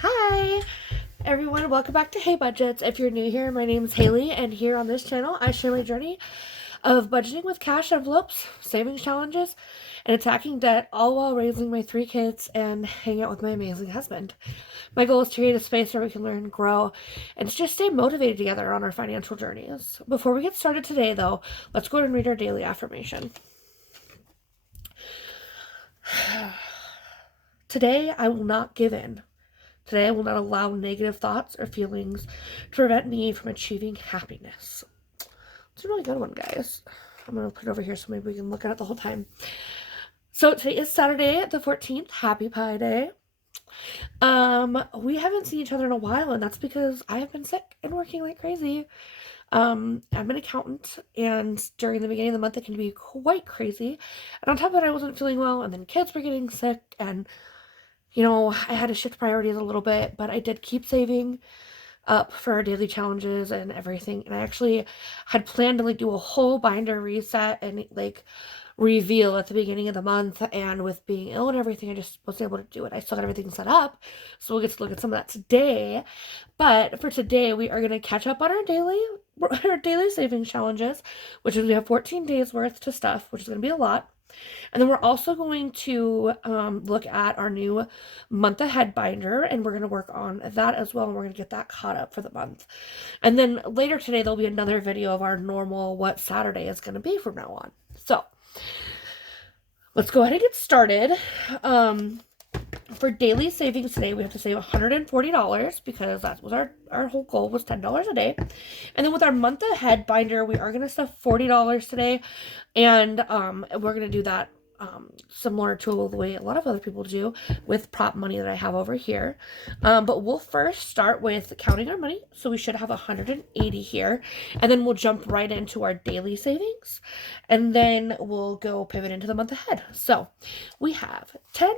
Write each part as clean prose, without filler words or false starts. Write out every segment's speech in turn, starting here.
Hi everyone, welcome back to Hey Budgets. If you're new here, my name is Haley, and here on this channel I share my journey of budgeting with cash envelopes, savings challenges, and attacking debt, all while raising my 3 kids and hanging out with my amazing husband. My goal is to create a space where we can learn, grow, and just stay motivated together on our financial journeys. Before we get started today, though, let's go and read our daily affirmation. Today, I will not give in. Today, I will not allow negative thoughts or feelings to prevent me from achieving happiness. It's a really good one, guys. I'm going to put it over here so maybe we can look at it the whole time. So today is Saturday, the 14th. Happy Pi Day. We haven't seen each other in a while, and that's because I have been sick and working like crazy. I'm an accountant, and during the beginning of the month, it can be quite crazy. And on top of it, I wasn't feeling well, and then kids were getting sick, and I had to shift priorities a little bit, but I did keep saving up for our daily challenges and everything. And I actually had planned to do a whole binder reset and reveal at the beginning of the month. And with being ill and everything, I just wasn't able to do it. I still got everything set up, so we'll get to look at some of that today. But for today, we are going to catch up on our daily savings challenges, which is we have 14 days worth to stuff, which is going to be a lot. And then we're also going to look at our new month ahead binder, and we're going to work on that as well, and we're going to get that caught up for the month. And then later today, there'll be another video of our normal what Saturday is going to be from now on. So let's go ahead and get started. For daily savings today, we have to save $140 because that was our whole goal was $10 a day. And then with our month ahead binder, we are going to stuff $40 today. And we're going to do that similar to the way a lot of other people do with prop money that I have over here. But we'll first start with counting our money. So we should have 180 here. And then we'll jump right into our daily savings. And then we'll go pivot into the month ahead. So we have 10,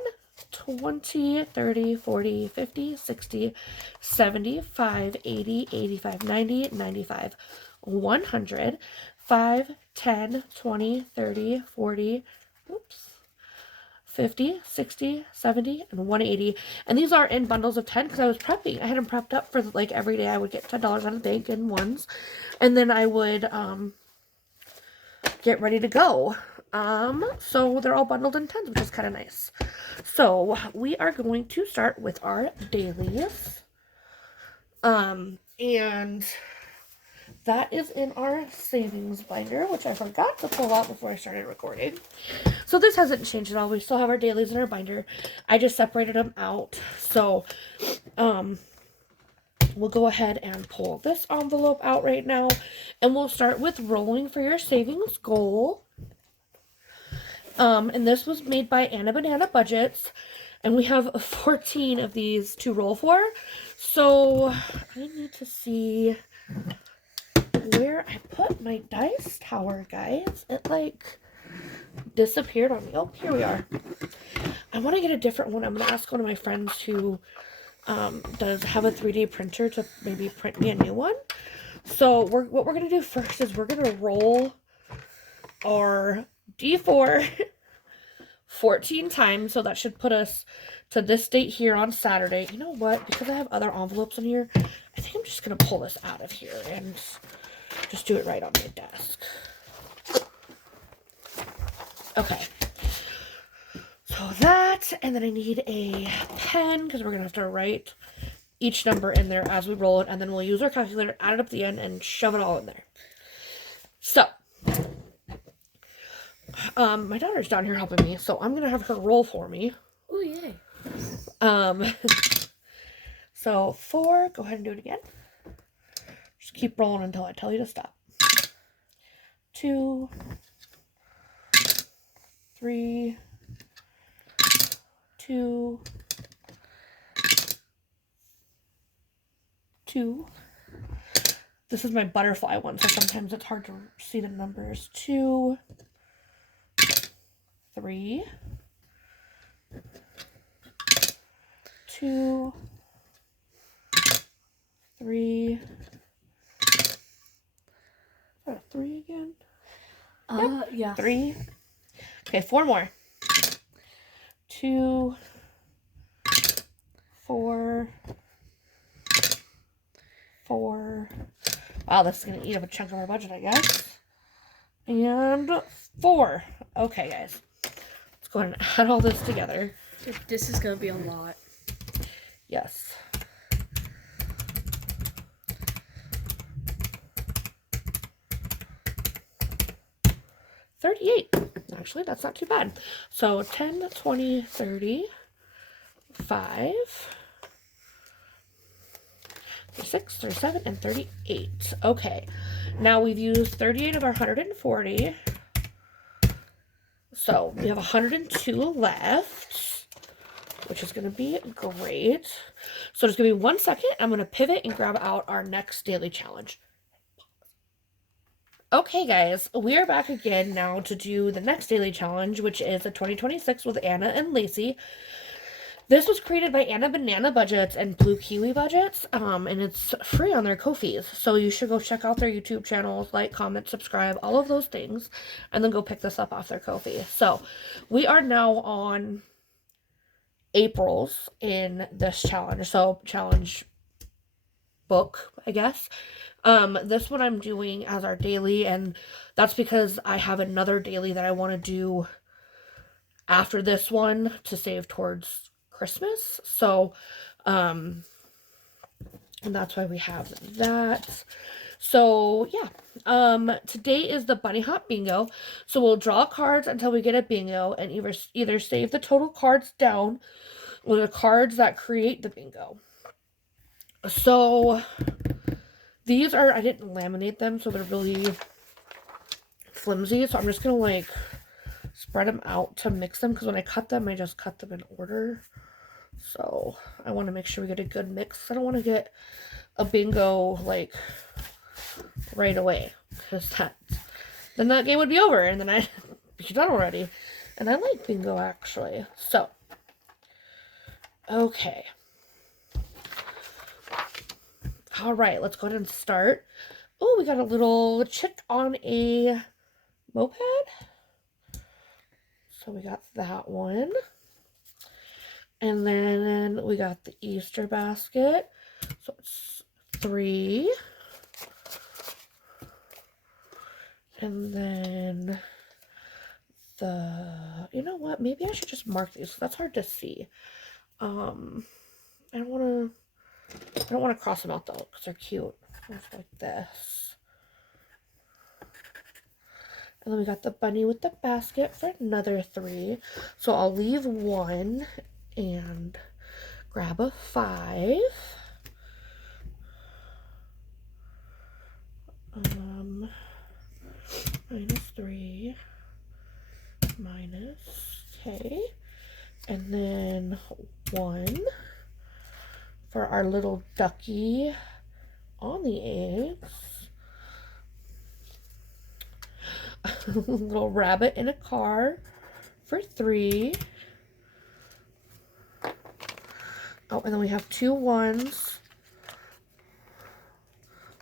20, 30, 40, 50, 60, 75, 80, 85, 90, 95, 100, 5, 10, 20, 30, 40, 50, 60, 70, and 180. And these are in bundles of 10 because I was prepping. I had them prepped up for every day I would get $10 out of the bank in ones. And then I would get ready to go. So they're all bundled in 10s, which is kind of nice. So we are going to start with our dailies. And that is in our savings binder, which I forgot to pull out before I started recording. So this hasn't changed at all. We still have our dailies in our binder. I just separated them out. So, we'll go ahead and pull this envelope out right now. And we'll start with rolling for your savings goal. And this was made by Anna Banana Budgets. And we have 14 of these to roll for. So I need to see where I put my dice tower, guys. It disappeared on me. Oh, here we are. I want to get a different one. I'm going to ask one of my friends who does have a 3D printer to maybe print me a new one. So what we're going to do first is we're going to roll our D4 14 times. So that should put us to this date here on Saturday. You know what? Because I have other envelopes in here, I think I'm just going to pull this out of here and just do it right on my desk. Okay. So that, and then I need a pen because we're going to have to write each number in there as we roll it, and then we'll use our calculator, add it up at the end, and shove it all in there. So, my daughter's down here helping me, so I'm going to have her roll for me. Oh, yay. So 4, go ahead and do it again. Just keep rolling until I tell you to stop. 2, 3, 2, 2. This is my butterfly one, so sometimes it's hard to see the numbers. 2, 3, 2, 3. Is that a 3 again? Yep. Yeah. 3. Okay, 4 more. 2, 4, Wow, this is going to eat up a chunk of our budget, I guess. And 4. Okay, guys. Let's go ahead and add all this together. This is going to be a lot. Yes. $38. Actually, that's not too bad. So 10, 20, 30, 5, 36, 37, and 38. Okay. Now we've used 38 of our 140. So we have 102 left, which is going to be great. So just give me 1 second. I'm going to pivot and grab out our next daily challenge. Okay, guys, we are back again now to do the next daily challenge, which is a 2026 with Anna and Lacey. This was created by Anna Banana Budgets and Blue Kiwi Budgets, and it's free on their Ko-fis. So you should go check out their YouTube channels, like, comment, subscribe, all of those things, and then go pick this up off their Ko-fi. So we are now on April's in this challenge. So challenge book, I guess. This one I'm doing as our daily, and that's because I have another daily that I want to do after this one to save towards Christmas. So, and that's why we have that. So, yeah. Today is the Bunny Hop Bingo. So we'll draw cards until we get a bingo and either save the total cards down or the cards that create the bingo. So these are, I didn't laminate them, so they're really flimsy. So I'm just going to like spread them out to mix them, because when I cut them, I just cut them in order. So I want to make sure we get a good mix. I don't want to get a bingo like right away, because then that game would be over and then I'd be done already. And I like bingo, actually. So, okay. All right, let's go ahead and start. Oh, we got a little chick on a moped. So we got that one. And then we got the Easter basket. So it's 3. And then you know what? Maybe I should just mark these. That's hard to see. I don't want to cross them out though, because they're cute. Just like this. And then we got the bunny with the basket for another 3. So I'll leave 1 and grab a 5. -3 minus, okay, and then 1 for our little ducky on the eggs. A little rabbit in a car for 3. Oh, and then we have 2 1s.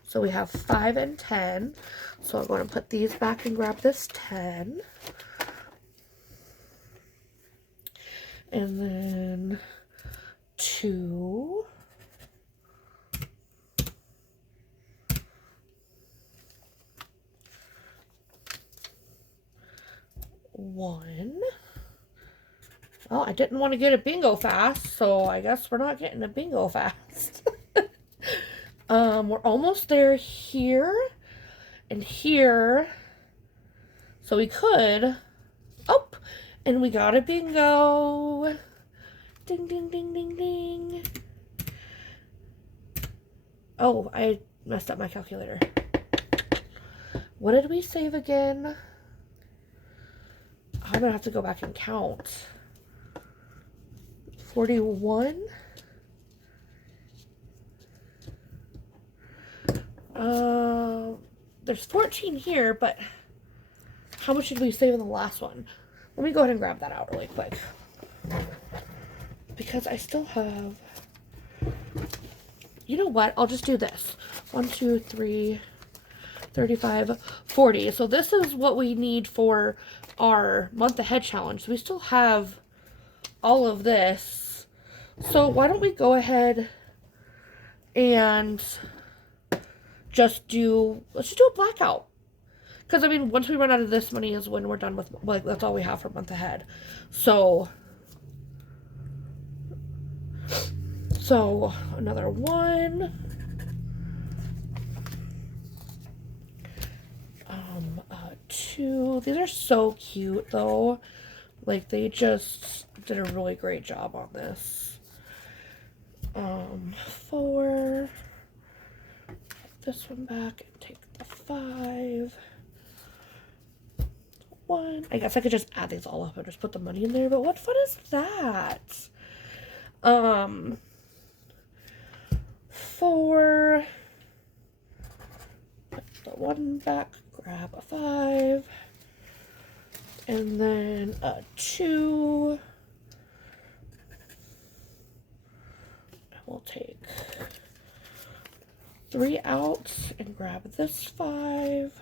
So we have 5 and 10. So I'm going to put these back and grab this 10. And then 2. 1. Well, I didn't want to get a bingo fast, so I guess we're not getting a bingo fast. We're almost there here and here. So we could. Oh, and we got a bingo. Ding, ding, ding, ding, ding. Oh, I messed up my calculator. What did we save again? I'm gonna have to go back and count. 41. There's 14 here, but how much did we save in the last one? Let me go ahead and grab that out really quick, because I still have, you know what, I'll just do this. 1, 2, 3, 35, 40. So this is what we need for our month ahead challenge. So we still have all of this. So why don't we go ahead and let's just do a blackout. Because, I mean, once we run out of this money is when we're done with, like, that's all we have for a month ahead. So another one. Two. These are so cute, though. Like, they just did a really great job on this. Four. Put this one back and take the 5. 1. I guess I could just add these all up and just put the money in there, but what fun is that? 4. Put the 1 back, grab a 5. And then a 2. We'll take 3 out and grab this 5.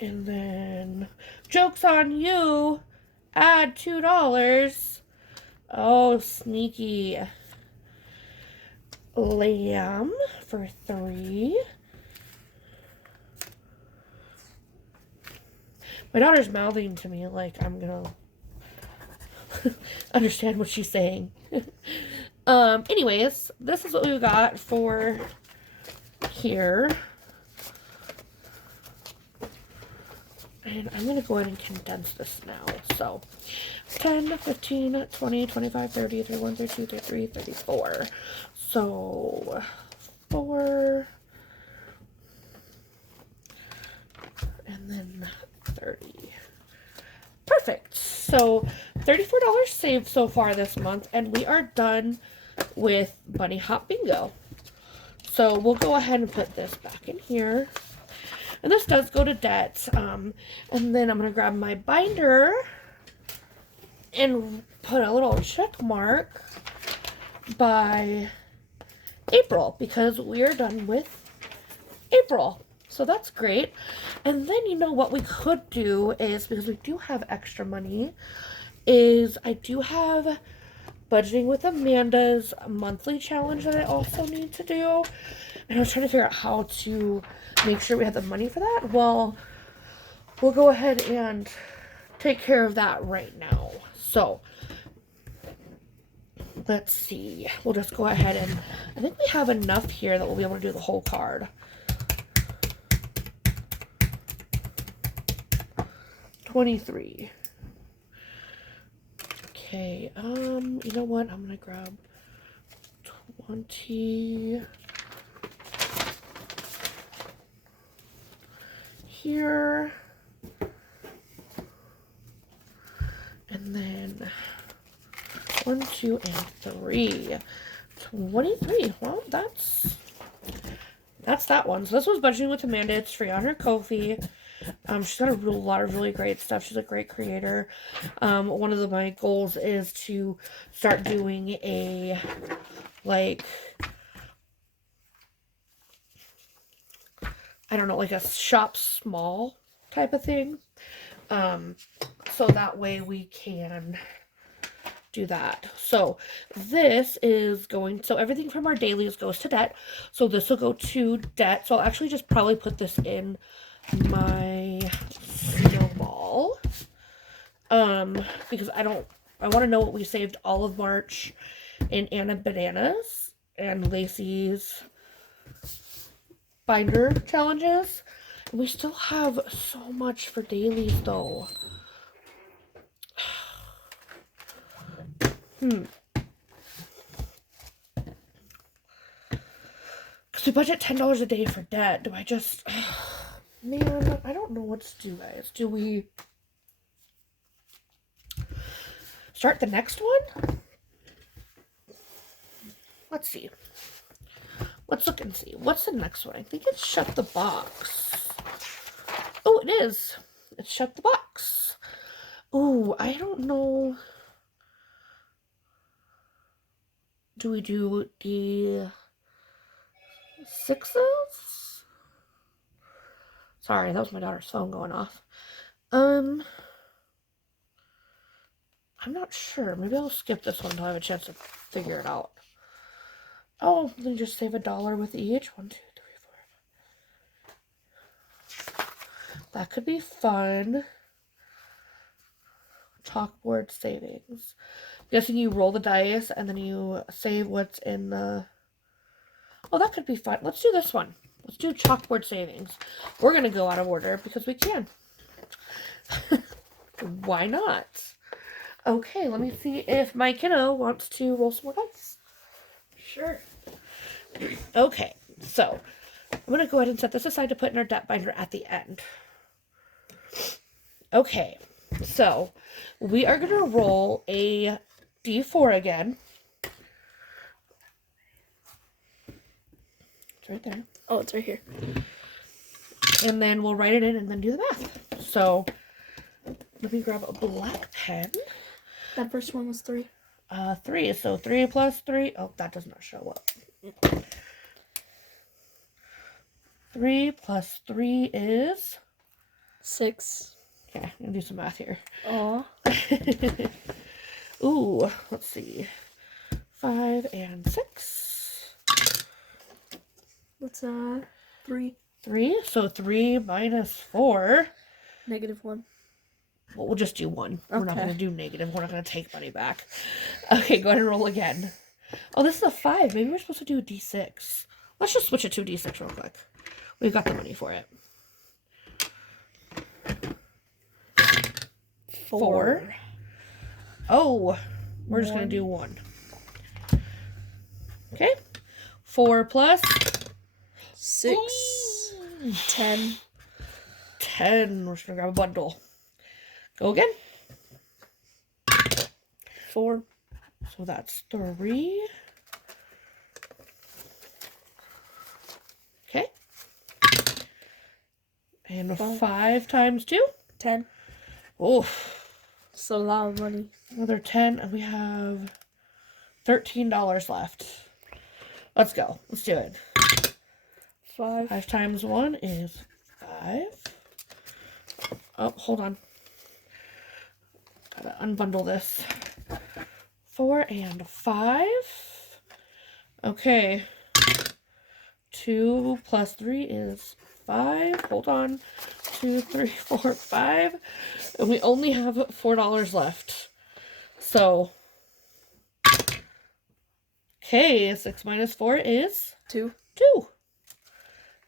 And then, joke's on you, add $2. Oh, sneaky. Lamb for 3. My daughter's mouthing to me like I'm gonna understand what she's saying. Anyways, this is what we got for here. And I'm going to go ahead and condense this now. So, 10, 15, 20, 25, 30, 31, 32, 33, 34. So, 4. And then 30. Perfect. So, $34 saved so far this month. And we are done with Bunny Hop Bingo. So, we'll go ahead and put this back in here. And this does go to debt. And then I'm going to grab my binder and put a little check mark by April because we are done with April. So that's great. And then, you know, what we could do is, because we do have extra money, is I do have Budgeting with Amanda's monthly challenge that I also need to do. And I was trying to figure out how to make sure we have the money for that. Well, we'll go ahead and take care of that right now. So, let's see. We'll just go ahead and, I think we have enough here that we'll be able to do the whole card. 23. Okay, you know what? I'm gonna grab 20 here. And then 1, 2, and 3. 23. Well, that's that one. So this was Budgeting with Amanda. It's free on her Ko-fi. She's got a lot of really great stuff. She's a great creator. One of my goals is to start doing a, like, I don't know, like a shop small type of thing. So that way we can do that. So this is going, so everything from our dailies goes to debt. So this will go to debt. So I'll actually just probably put this in my snowball. Because I want to know what we saved all of March in Anna Bananas and Lacey's binder challenges. We still have so much for dailies though. Because we budget $10 a day for debt. Do I just... man, I don't know what to do, guys. Do we start the next one? Let's see. Let's look and see. What's the next one? I think it's Shut the Box. Oh, it is. It's Shut the Box. Oh, I don't know. Do we do the 6s? Sorry, that was my daughter's phone going off. I'm not sure. Maybe I'll skip this one until I have a chance to figure it out. Oh, then just save $1 with each. 1, 2, 3, That could be fun. Chalkboard savings. I'm guessing you roll the dice and then you save what's in the... Oh, that could be fun. Let's do this one. Let's do chalkboard savings. We're going to go out of order because we can. Why not? Okay, let me see if my kiddo wants to roll some more dice. Sure. Okay, so I'm going to go ahead and set this aside to put in our debt binder at the end. Okay, so we are going to roll a D4 again. It's right there. Oh, it's right here. And then we'll write it in and then do the math. So let me grab a black pen. That first one was 3. 3. So 3 plus 3. Oh, that does not show up. 3 plus 3 is 6. Okay, I'm gonna do some math here. Aw. Ooh, let's see. 5 and 6. That's 3. 3. So 3 minus 4. -1. Well, we'll just do 1. We're not Okay. gonna do negative. We're not gonna take money back. Okay, go ahead and roll again. Oh, this is a 5. Maybe we're supposed to do a D6. Let's just switch it to a D6 real quick. We've got the money for it. 4. Oh, we're just going to do 1. Okay. 4 plus 6. 10. 10. We're just going to grab a bundle. Go again. 4. So that's 3. Okay. And 5 times 2. 10. Oh, It's a lot of money. another 10. And we have $13 left. Let's go. Let's do it. 5. 5 times 1 is 5. Oh, hold on. Gotta unbundle this. 4 and 5. Okay. 2 plus 3 is 5. Hold on. 2, 3, 4, 5. And we only have $4 left. So, okay, 6 minus 4 is 2. 2.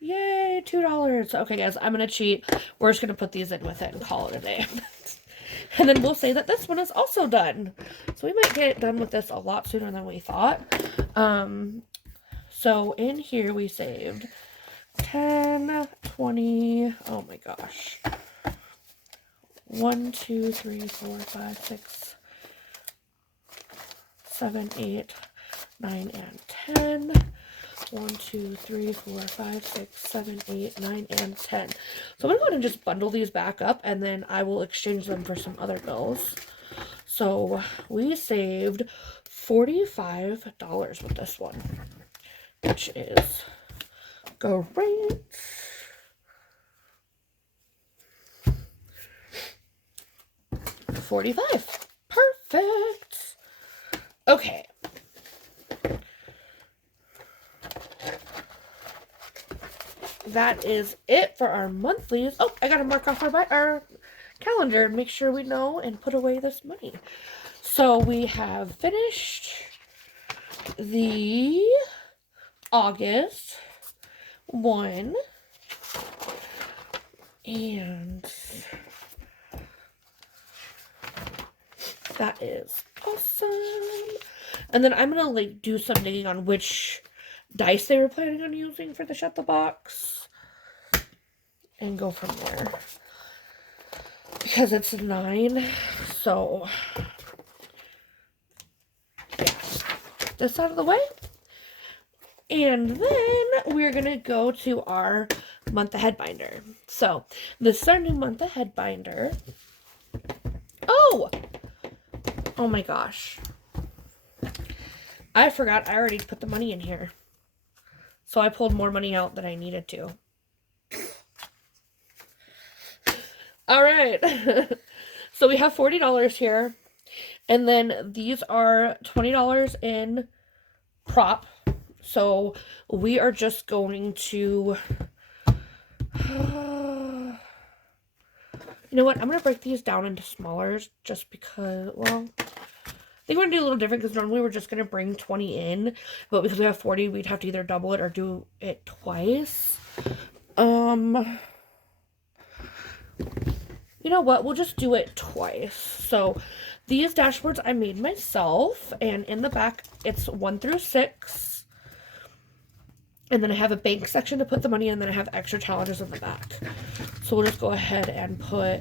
Yay, $2. Okay, guys, I'm going to cheat. We're just going to put these in with it and call it a day. And then we'll say that this one is also done. So we might get done with this a lot sooner than we thought. So in here we saved 10, 20, oh my gosh. 1, 2, 3, 4, 5, 6, 7, 8, 9, and 10. 1, 2, 3, 4, 5, 6, 7, 8, 9, and 10. So I'm going to go ahead and just bundle these back up, and then I will exchange them for some other bills. So we saved $45 with this one, which is great. $45. Perfect. Okay. That is it for our monthlies. Oh, I gotta mark off our calendar and make sure we know and put away this money. So we have finished the August one, and that is awesome. And then I'm gonna like do some digging on which dice they were planning on using for the Shut the Box and go from there, because it's 9. So yeah, this out of the way, and then we're gonna go to our month ahead binder. So this is our new month ahead binder. Oh my gosh, I forgot I already put the money in here. So I pulled more money out than I needed to. All right. So we have $40 here. And then these are $20 in prop. So we are just going to... You know what? I'm going to break these down into smaller just because, well, I think we're going to do a little different because normally we're just going to bring 20 in. But because we have 40, we'd have to either double it or do it twice. You know what? We'll just do it twice. So these dashboards I made myself. And in the back, it's 1 through 6. And then I have a bank section to put the money in. And then I have extra challenges in the back. So we'll just go ahead and put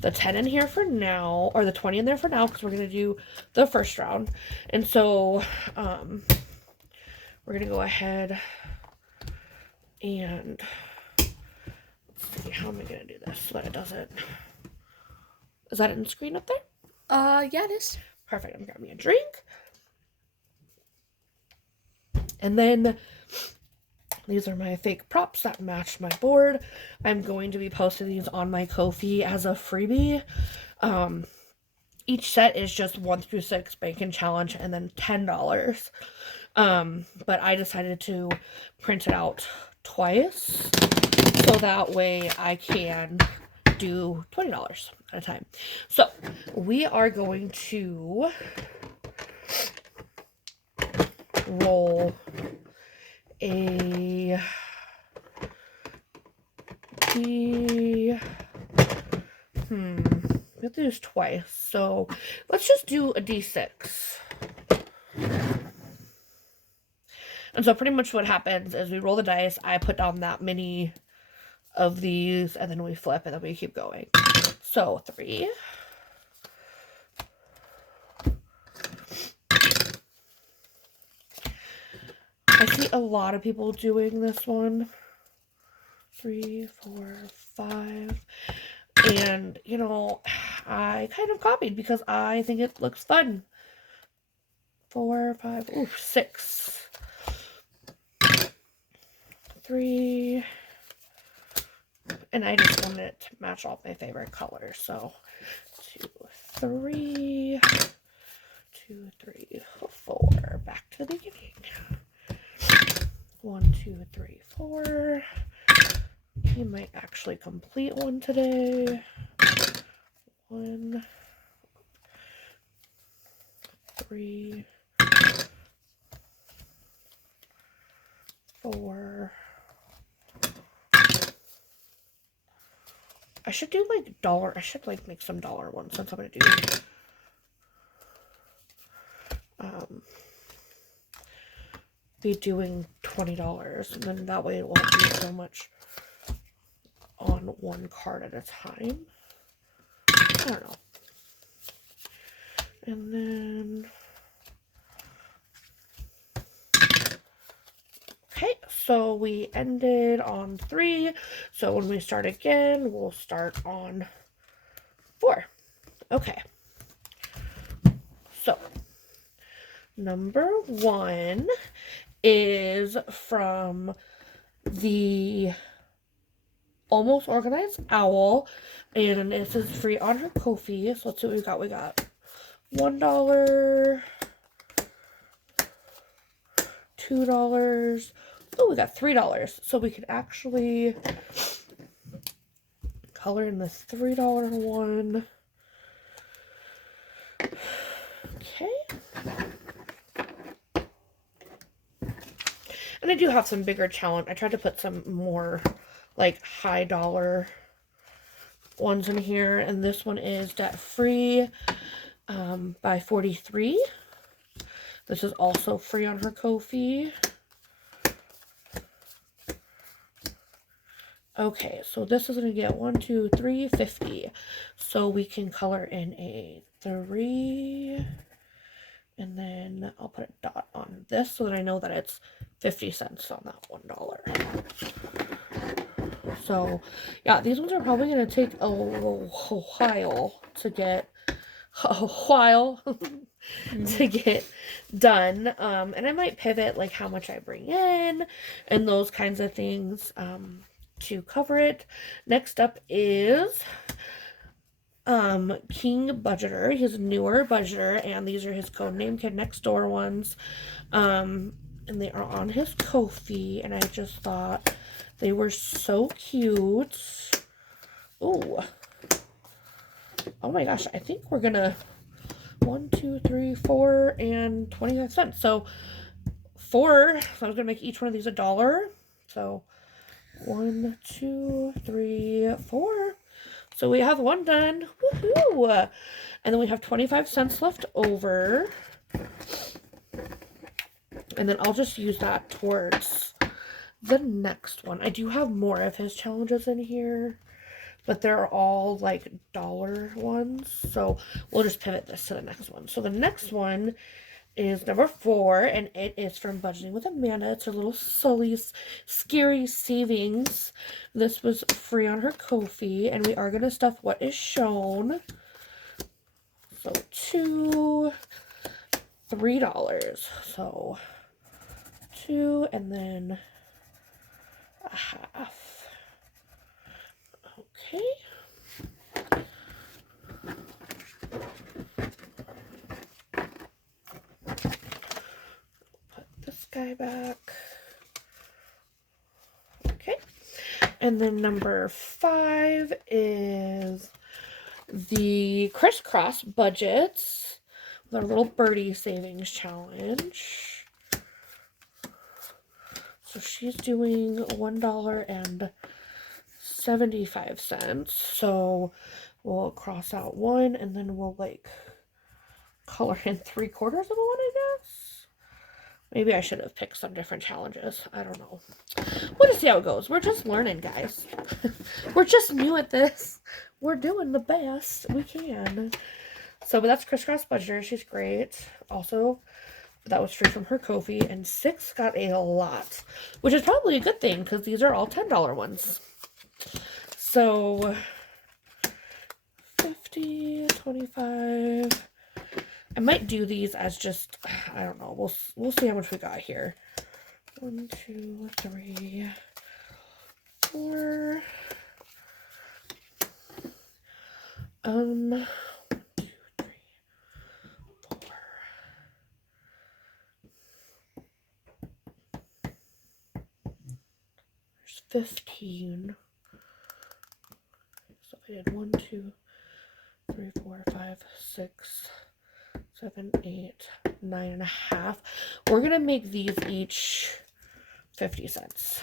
the 10 in here for now, or the 20 in there for now, because we're going to do the first round. And so we're going to go ahead and let's see, how am I going to do this so that it doesn't, is that in the screen up there? Yeah, it is. Perfect. I'm grabbing me a drink. And then these are my fake props that match my board. I'm going to be posting these on my Ko-fi as a freebie. Each set is just 1 through 6 banking challenge and then $10. But I decided to print it out twice so that way I can do $20 at a time. So we are going to roll we have to do this twice, so let's just do a d6. And so pretty much what happens is we roll the dice, I put down that many of these, and then we flip, and then we keep going. So 3. I see a lot of people doing this one. 3, 4, 5. And, you know, I kind of copied because I think it looks fun. 4, 5, 6. 3. And I just wanted it to match all my favorite colors. So 2, 3. 2, 3, 4. Back to the beginning. 1, 2, 3, 4. We might actually complete one today. 1, 3, 4. I should do like dollar. I should like make some dollar ones since I'm gonna do be doing $20, and then that way it won't be so much on one card at a time. I don't know. And then okay, so we ended on 3. So when we start again, we'll start on 4. Okay. So number 1 is from the Almost Organized Owl, and this is free on her Ko-fi. So let's see what we got. We got $1, $2. Oh, we got $3. So we could actually color in this $3 one. Okay. And I do have some bigger challenge. I tried to put some more like high dollar ones in here, and this one is debt free by 43. This is also free on her Ko-fi. Okay, so this is gonna get 1, 2, 3, 50. So we can color in a 3, and then I'll put a dot on this so that I know that it's 50 cents on that $1. So yeah, these ones are probably gonna take a while to get to get done, and I might pivot like how much I bring in and those kinds of things to cover it. Next up is King Budgeter. He's a newer budgeter, and these are his codename Kid Next Door ones, and they are on his Ko-fi, and I just thought they were so cute. Ooh, Oh my gosh, I think we're gonna 1, 2, 3, 4, and 25 cents. So 4. So I was gonna make each one of these $1. So 1, 2, 3, 4. So we have one done. Woohoo! And then we have 25 cents left over. And then I'll just use that towards the next one. I do have more of his challenges in here, but they're all like dollar ones. So we'll just pivot this to the next one. So the next one is number 4, and it is from Budgeting with Amanda. It's her little Sully's Scary Savings. This was free on her Ko-fi, and we are going to stuff what is shown. So $2, $3. So 2 and then a half. Okay. Put this guy back. Okay. And then number 5 is the crisscross budgets with our little birdie savings challenge. So she's doing $1.75. So we'll cross out 1 and then we'll like color in 3/4 of a 1, I guess. Maybe I should have picked some different challenges. I don't know. We'll just see how it goes. We're just learning, guys. We're just new at this. We're doing the best we can. So, but that's Crisscross Budgeter. She's great. Also, that was free from her Ko-fi. And 6 got a lot, which is probably a good thing because these are all $10 ones. So, 50, 25. I might do these as just, I don't know. We'll see how much we got here. 1, 2, 3, 4. 1, 2, 3, 4. There's 15. So I did 1, 2, 3, 4, 5, 6, 7, 8, 9.5. We're gonna make these each 50 cents.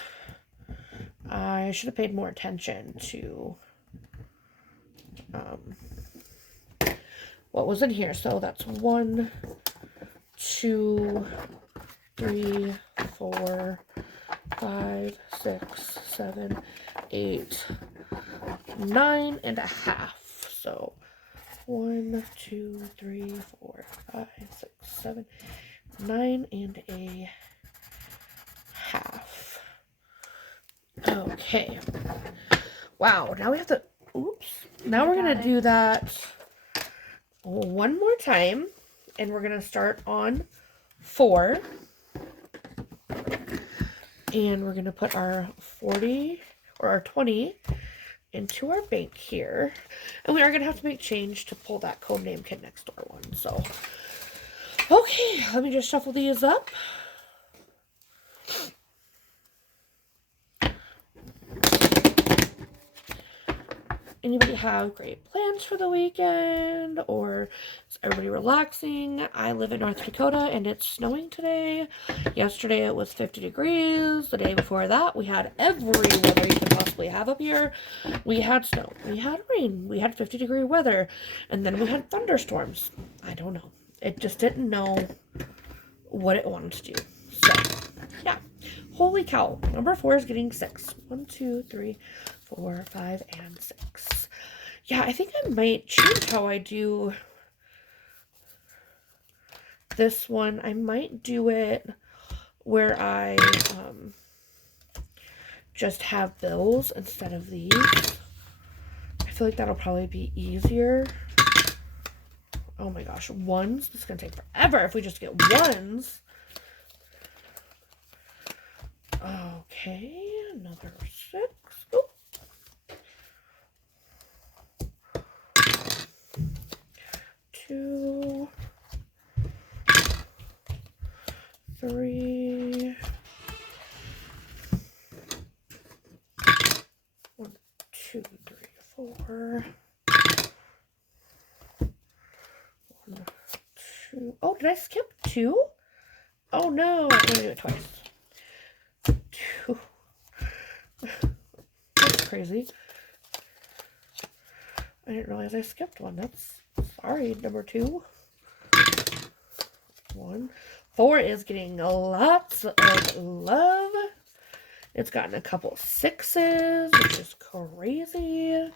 I should have paid more attention to what was in here. So that's 1, 2, 3, 4, 5, 6, 7, 8, 9.5. So 1, 2, 3, 4, 5, 6, 7, 9.5. Okay. Wow. Now we have to. Oops. Now we're gonna do that one more time, and we're gonna start on 4, and we're gonna put our 40 or our 20 into our bank here, and we are gonna have to make change to pull that Codename Kid Next Door one. So, okay, let me just shuffle these up. Anybody have great plans for the weekend, or is everybody relaxing? I live in North Dakota and it's snowing today. Yesterday it was 50 degrees. The day before that we had every weather you can possibly have up here. We had snow, we had rain, we had 50-degree weather, and then we had thunderstorms. I don't know. It just didn't know what it wanted to do. So, yeah. Holy cow. Number 4 is getting 6. 1, 2, 3, 4, 5, and 6. Yeah, I think I might change how I do this one. I might do it where I just have bills instead of these. I feel like that'll probably be easier. Oh my gosh, ones. This is going to take forever if we just get ones. Okay, another 6. Oh. 2, 3, 1, 2, 3, 4, Oh, did I skip 2? Oh no, I'm gonna do it twice. 2. That's crazy. I didn't realize I skipped one. That's sorry, number 2. 1. 4 is getting lots of love. It's gotten a couple 6s, which is crazy.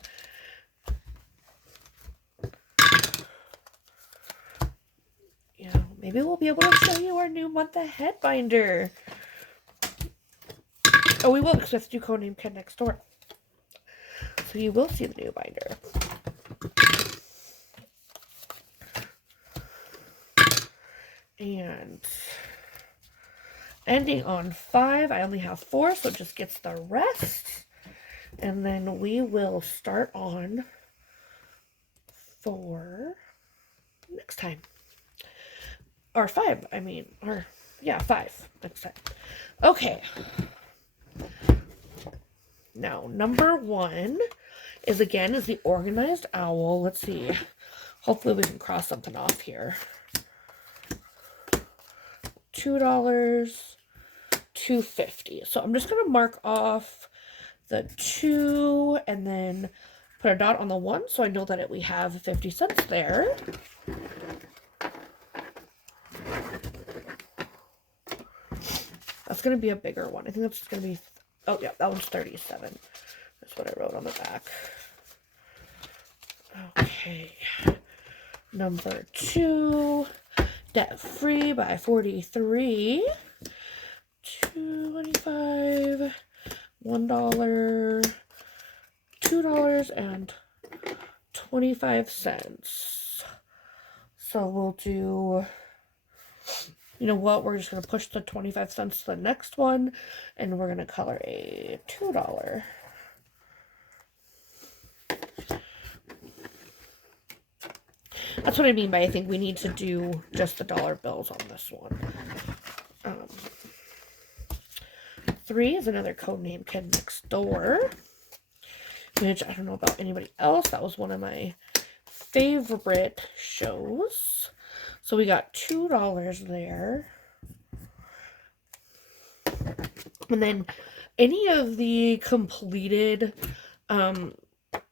Yeah, maybe we'll be able to show you our new month ahead binder. Oh, we will, because we have to do Codename Kid Next Door. So you will see the new binder. And ending on 5, I only have 4, so it just gets the rest. And then we will start on 4 next time. Or 5, I mean, or yeah, 5 next time. Okay. Now, number 1 is the Organized Owl. Let's see. Hopefully we can cross something off here. $2, $2.50. So I'm just going to mark off the 2 and then put a dot on the 1 so I know that we have 50 cents there. That's going to be a bigger one. I think that's going to be, oh yeah, that one's 37. That's what I wrote on the back. Okay. Number 2, Debt Free by 43. $2.25, $1, $2.25. So we'll do, you know what, we're just going to push the 25 cents to the next one, and we're going to color a $2. That's what I mean by I think we need to do just the dollar bills on this one. 3 is another Codename Kid Next Door, which I don't know about anybody else. That was one of my favorite shows. So we got $2 there. And then any of the completed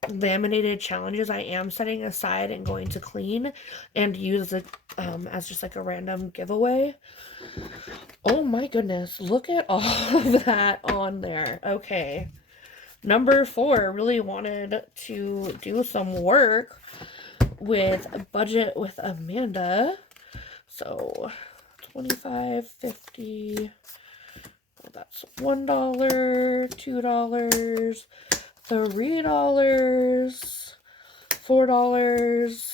laminated challenges I am setting aside and going to clean and use it as just like a random giveaway. Oh my goodness, look at all of that on there. Okay. Number 4, really wanted to do some work with Budget with Amanda. So 25, 50, well, that's $1, $2, $3, $4,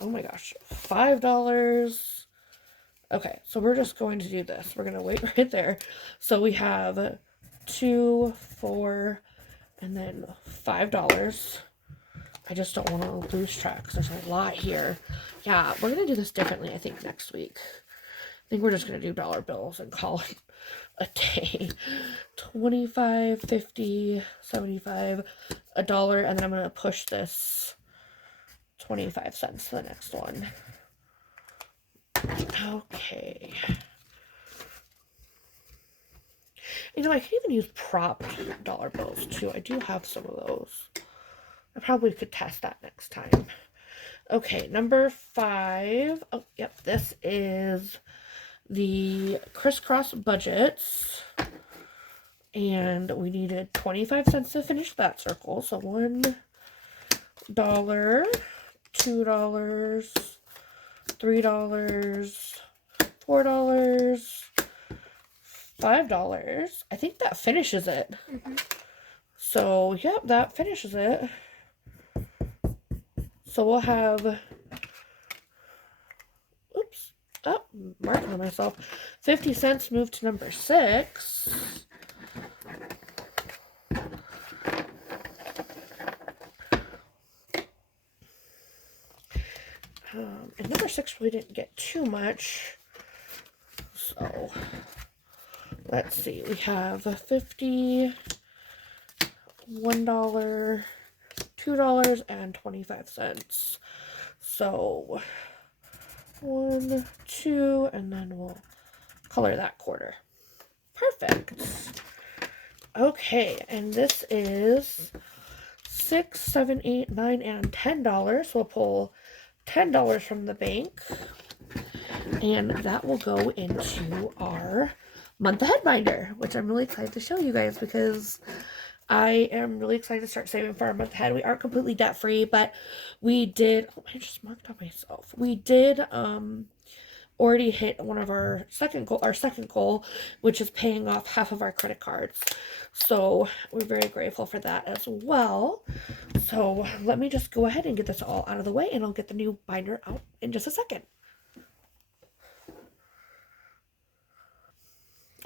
oh my gosh, $5. Okay, so we're just going to do this. We're going to wait right there. So we have 2, 4, and then $5. I just don't want to lose track because there's a lot here. Yeah, we're going to do this differently, I think, next week. I think we're just going to do dollar bills and call it a day. 25, 50, 75, $1, and then I'm going to push this 25 cents to the next one. Okay. You know, I can even use propped dollar bills too. I do have some of those. I probably could test that next time. Okay, number 5. Oh, yep, this is the Crisscross Budgets. And we needed 25 cents to finish that circle. So $1, $2, $3, $4, $5. I think that finishes it. So, yep, that finishes it. So we'll have, oops, oh, marking on myself. 50 cents moved to number 6. And number 6 really didn't get too much. So let's see. We have a 50, $1, $2.25. So 1, 2, and then we'll color that quarter. Perfect. Okay, and this is $6, $7, $8, $9, and $10. We'll pull $10 from the bank, and that will go into our month ahead binder, which I'm really excited to show you guys because I am really excited to start saving for our month ahead. We aren't completely debt free, but we did. Oh, I just marked on myself. We did already hit one of our second goal, which is paying off half of our credit cards. So we're very grateful for that as well. So let me just go ahead and get this all out of the way, and I'll get the new binder out in just a second.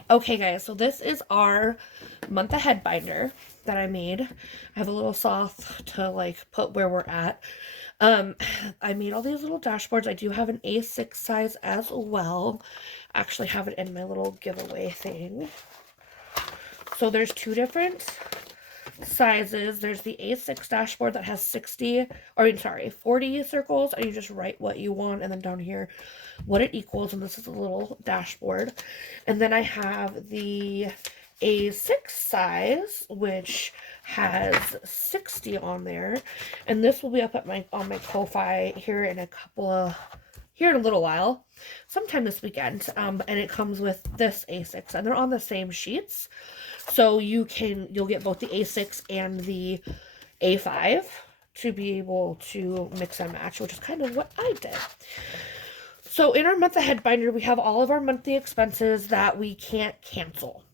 Okay, guys, so this is our month ahead binder that I made. I have a little sloth to like put where we're at. I made all these little dashboards. I do have an A6 size as well. I actually have it in my little giveaway thing. So there's two different sizes. There's the A6 dashboard that has 40 circles, and you just write what you want, and then down here what it equals, and this is a little dashboard. And then I have the A6 size, which has 60 on there, and this will be up at on my Ko-Fi here in a little while, sometime this weekend. And it comes with this A6, and they're on the same sheets, so you'll get both the A6 and the A5 to be able to mix and match, which is kind of what I did. So in our month ahead binder, we have all of our monthly expenses that we can't cancel.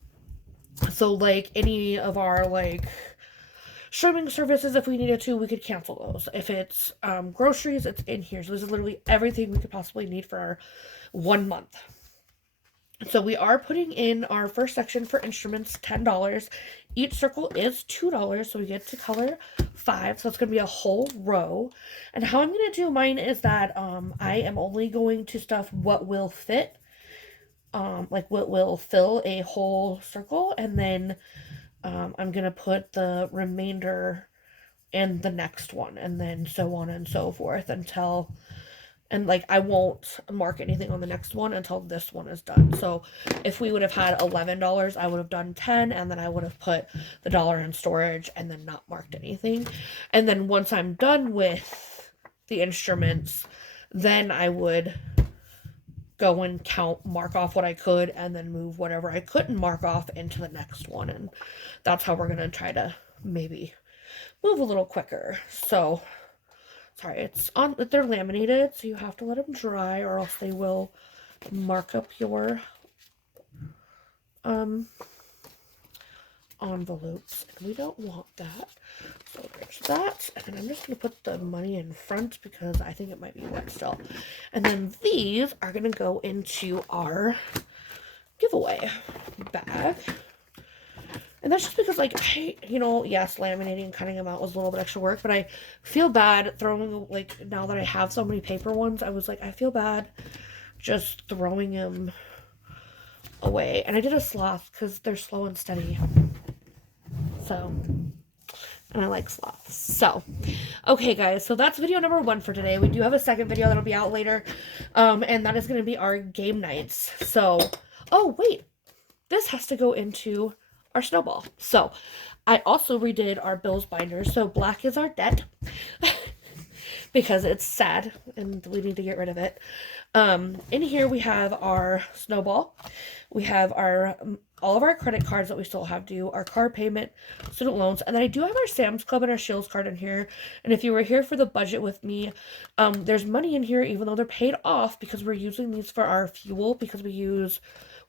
So like any of our like streaming services, if we needed to, we could cancel those. If it's groceries, it's in here. So this is literally everything we could possibly need for our 1 month. So we are putting in our first section for instruments, $10. Each circle is $2, so we get to color 5. So it's going to be a whole row. And how I'm going to do mine is that I am only going to stuff what will fit, like what will fill a whole circle, and then I'm going to put the remainder in the next one, and then so on and so forth until... And like I won't mark anything on the next one until this one is done. So if we would have had $11, I would have done 10, and then I would have put the $1 in storage and then not marked anything. And then once I'm done with the instruments, then I would go and mark off what I could, and then move whatever I couldn't mark off into the next one. And that's how we're going to try to maybe move a little quicker. So sorry, they're laminated, so you have to let them dry, or else they will mark up your envelopes, and we don't want that. So there's that, and then I'm just going to put the money in front because I think it might be wet still. And then these are going to go into our giveaway bag. And that's just because, like, yes, laminating and cutting them out was a little bit extra work, but I feel bad throwing, like, now that I have so many paper ones, I was like, I feel bad just throwing them away. And I did a sloth because they're slow and steady. So, and I like sloths. So, okay, guys, so that's video number 1 for today. We do have a second video that'll be out later, and that is going to be our game nights. So, oh, wait, this has to go into our snowball. So I also redid our bills binder. So black is our debt because it's sad and we need to get rid of it. In here we have our snowball. We have all of our credit cards that we still have due, our car payment, student loans, and then I do have our Sam's Club and our Shields card in here. And if you were here for the budget with me, there's money in here even though they're paid off because we're using these for our fuel because we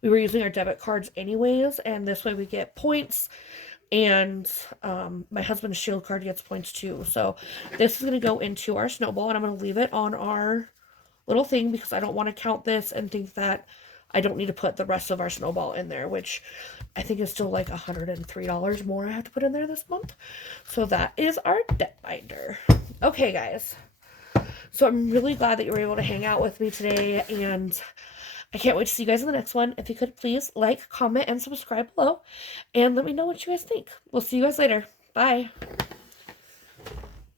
were using our debit cards anyways, and this way we get points, and my husband's Shield card gets points too. So this is going to go into our snowball, and I'm going to leave it on our little thing because I don't want to count this and think that I don't need to put the rest of our snowball in there, which I think is still like $103 more I have to put in there this month. So that is our debt binder. Okay, guys. So I'm really glad that you were able to hang out with me today, and I can't wait to see you guys in the next one. If you could please like, comment, and subscribe below, and let me know what you guys think. We'll see you guys later. Bye.